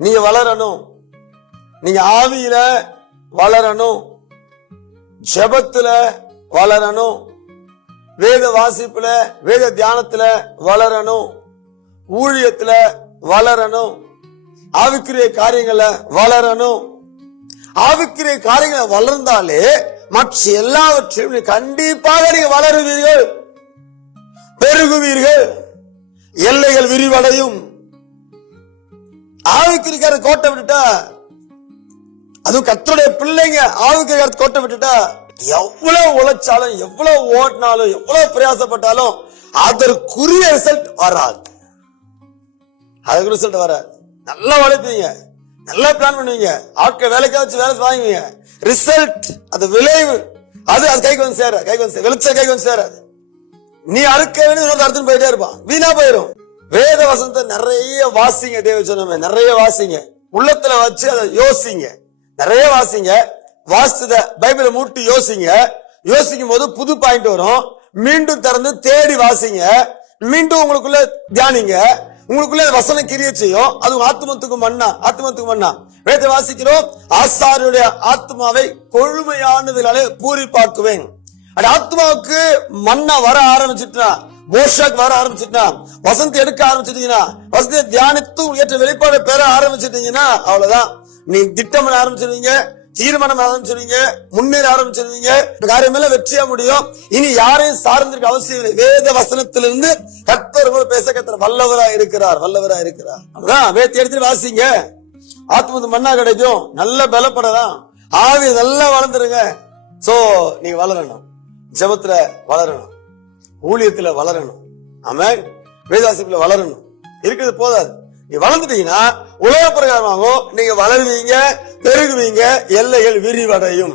நீங்க வளரணும். நீங்க ஆவியில வளரணும், ஜெபத்துல வளரணும், வேத வாசிப்புல வேத தியானத்துல வளரணும், ஊழியத்துல வளரணும், ஆவிக்குரிய காரியங்கள வளரணும். ஆவிக்குரிய காரியங்களை வளர்ந்தாலே மற்ற எல்லாவற்றையும் கண்டிப்பாக நீங்க வளருவீர்கள், பெருகுவீர்கள், எல்லைகள் விரிவடையும். ஆவிக்குரிய கோட்டை விட்டுட்டா, அதுவும் கர்த்தருடைய பிள்ளைங்க ஆவிக்குரிய கோட்டை விட்டுட்டா எவ்வளவு உழைச்சாலும் எவ்வளவு ஓட்டினாலும் எவ்வளவு பிரயாசப்பட்டாலும் அதற்குரிய ரிசல்ட் வராது. அதுக்கு ரிசல்ட் வராது. நல்லா உழைப்பீங்க, நல்லா பிளான் பண்ணுவீங்க, ஆட்கள் வேலைக்காக வச்சு வேலை வாங்குவீங்க, ரிசல்ட் அது விளைவு அது கைக்கு வந்து சேர வெளிச்ச கைக்கு வந்து சேராது. நீ அறுக்க வேண்டிய அறுத்துன்னு போயிட்டே இருப்பான், வீணா போயிடும். வேத வசனத்தை நிறைய வாசிங்க, தேவ சொன்னமே நிறைய வாசிங்க, உள்ளத்துல வச்சு அதை யோசிங்க, நிறைய வாசிங்க. வாசித பைபிளை மூட்டி யோசிங்க. யோசிக்கும் போது புது பாயிண்ட் வரும். மீண்டும் திறந்து தேடி வாசிங்க, மீண்டும் உங்களுக்குள்ள தியானிங்க. உங்களுக்குள்ள வசனம் கிரிய செய்யும். அது ஆத்மத்துக்கு மண்ணா. வேதத்தை வாசிக்கிறோம். ஆசாரியருடைய ஆத்மாவை கொழுமையானதினாலே பூரிப்பாக்குவேன். ஆத்மாவுக்கு மண்ணா வர ஆரம்பிச்சுட்டா, போஷாக் வர ஆரம்பிச்சுட்டா, வசனத்தை எடுக்க ஆரம்பிச்சிட்டீங்கன்னா, வசனத்தை தியானித்து ஏற்ற வெளிப்பாடு பெற ஆரம்பிச்சிட்டீங்கன்னா அவ்வளவுதான். நீ திட்டமிட ஆரம்பிச்சிருவீங்க, தீர்மானம் ஆரம்பிச்சிருவீங்க, முன்னேற ஆரம்பிச்சிருவீங்க. காரியமெல்லாம் வெற்றியா முடியும். இனி யாரையும் சார்ந்திருக்க அவசியம் இல்லை. வேத வசனத்திலிருந்து கர்த்தர் பேச கர்த்தர் வல்லவரா இருக்கிறார். அதான் வேதத்தை எடுத்து வாசிங்க. ஆத்மத்து மண்ணா கிடைக்கும், நல்ல பலப்படலாம், ஆவி நல்லா வளர்ந்துருங்க. சோ நீங்க வளரணும், ஜெபத்துல வளரணும், ஊழியத்துல வளரணும், ஆமென், வேதாசிப்புல வளரணும். இருக்கிறது போதாது. நீ வளர்ந்துட்டீங்கன்னா உலக பிரகாரமாகவும் நீங்க வளருவீங்க, பெருகுவீங்க, எல்லைகள் விரிவடையும்.